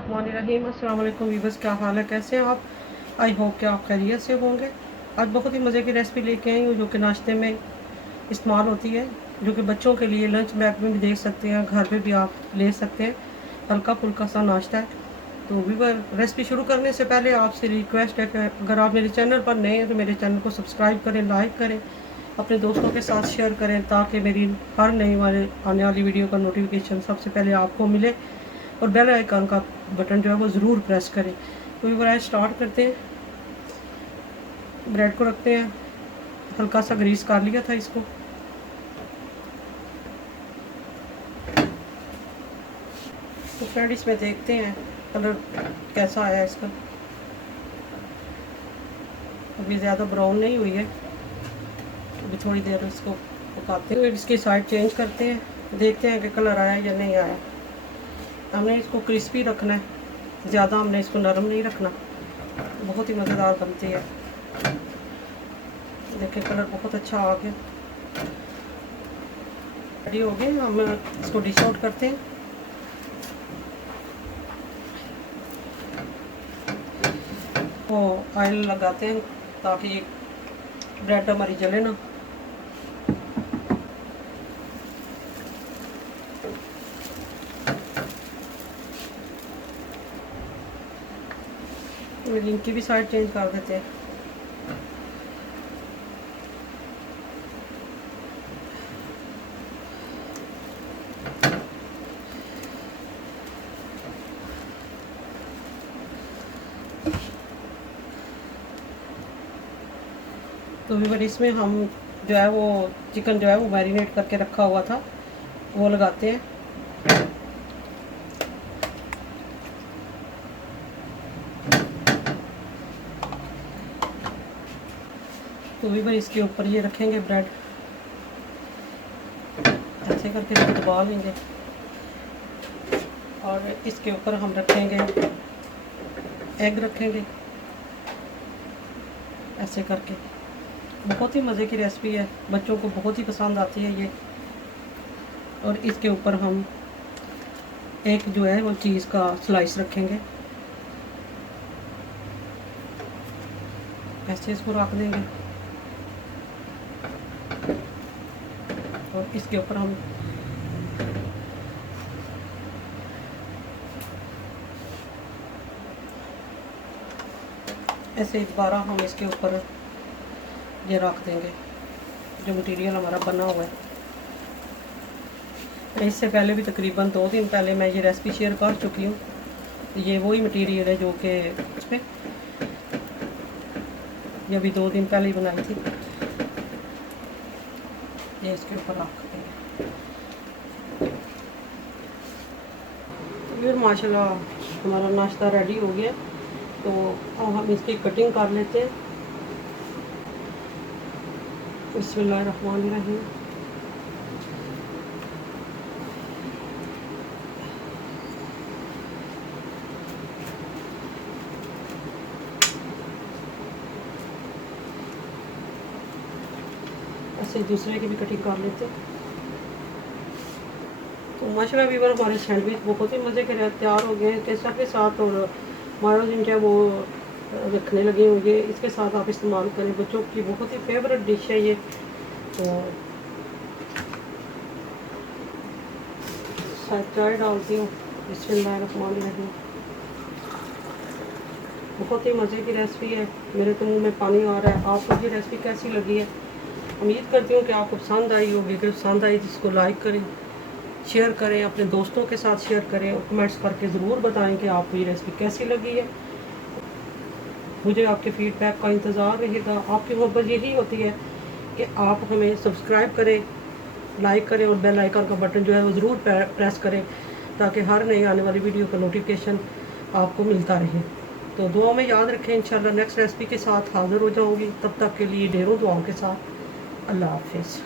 बिस्मिल्लाहिर्रहमानिर्रहीम। अस्सलाम वालेकुम वीवर्स, क्या हाल है, कैसे हैं आप? आई होप कि आप खैरियत से होंगे। आज बहुत ही मज़े की रेसिपी लेके आई हूँ जो कि नाश्ते में इस्तेमाल होती है, जो कि बच्चों के लिए लंच बैग में भी दे सकते हैं, घर पे भी आप ले सकते हैं। हल्का फुल्का सा नाश्ता है। तो वीवर, रेसिपी शुरू करने से पहले आपसे रिक्वेस्ट है कि अगर आप मेरे चैनल पर नए हैं तो मेरे चैनल को सब्सक्राइब करें, लाइक करें, अपने दोस्तों के साथ शेयर करें, ताकि मेरी हर नई वाले आने वाली वीडियो का नोटिफिकेशन सबसे पहले आपको मिले, और बेल आइकन का बटन जो है वो ज़रूर प्रेस करें। तो ये स्टार्ट करते हैं। ब्रेड को रखते हैं, हल्का सा ग्रीस कर लिया था इसको। तो फ्रेंड, इसमें देखते हैं कलर कैसा आया इसका। अभी ज़्यादा ब्राउन नहीं हुई है, अभी थोड़ी देर इसको पकाते हैं। इसकी साइड चेंज करते हैं, देखते हैं कि कलर आया या नहीं आया। हमने इसको क्रिस्पी रखना है, ज़्यादा हमने इसको नरम नहीं रखना। बहुत ही मज़ेदार बनती है। देखिए कलर बहुत अच्छा आ गया, रेडी हो गए। हम इसको डिश आउट करते हैं। वो ऑयल लगाते हैं ताकि ब्रेड हमारी जले ना। इनकी भी साइड चेंज कर देते हैं। तो फिर इसमें हम जो है वो चिकन जो है वो मैरिनेट करके रखा हुआ था वो लगाते हैं। तो फिर इसके ऊपर ये रखेंगे ब्रेड, ऐसे करके इसको दबा लेंगे, और इसके ऊपर हम रखेंगे एग, रखेंगे ऐसे करके। बहुत ही मज़े की रेसिपी है, बच्चों को बहुत ही पसंद आती है ये। और इसके ऊपर हम एक जो है वो चीज़ का स्लाइस रखेंगे, ऐसे इसको रख देंगे। और इसके ऊपर हम ऐसे दोबारा हम इसके ऊपर ये रख देंगे जो मटेरियल हमारा बना हुआ है। इससे पहले भी तकरीबन 2 दिन पहले मैं ये रेसिपी शेयर कर चुकी हूँ। ये वही मटेरियल है जो कि उस पर ये अभी 2 दिन पहले ही बनाई थी। ये इसके ऊपर रख देंगे। फिर माशाल्लाह हमारा नाश्ता रेडी हो गया। तो अब हम इसकी कटिंग कर लेते हैं। बिस्मिल्लाहिर्रहमानिर्रहीम। ऐसे दूसरे की भी कटिंग कर लेते हैं। तो माशाल्लाह व्यूअर, हमारे सैंडविच बहुत ही मज़े के तैयार हो गए हैं केसर के साथ, और हमारा जो है वो रखने लगे होंगे। इसके साथ आप इस्तेमाल करें, बच्चों की बहुत ही फेवरेट डिश है ये। तो चाय डालती हूँ। बिस्मिल्लाहिर्रहमानिर्रहीम। बहुत ही मज़े की रेसिपी है, मेरे तो मुंह में पानी आ रहा है। आपको ये रेसिपी कैसी लगी है? उम्मीद करती हूँ कि आपको पसंद आई होगी। अगर पसंद आई जिसको लाइक करें, शेयर करें, अपने दोस्तों के साथ शेयर करें, और कमेंट्स करके ज़रूर बताएं कि आपको ये रेसिपी कैसी लगी है। मुझे आपके फीडबैक का इंतज़ार रहेगा। आपकी मोहब्बत यही होती है कि आप हमें सब्सक्राइब करें, लाइक करें, और बेल आइकन का बटन जो है वो ज़रूर प्रेस करें, ताकि हर नई आने वाली वीडियो का नोटिफिकेशन आपको मिलता रहे। तो दुआ में याद रखें, इंशाल्लाह नेक्स्ट रेसिपी के साथ हाज़िर हो जाऊँगी। तब तक के लिए ढेरों दुआओं के साथ अल्लाह हाफिज़।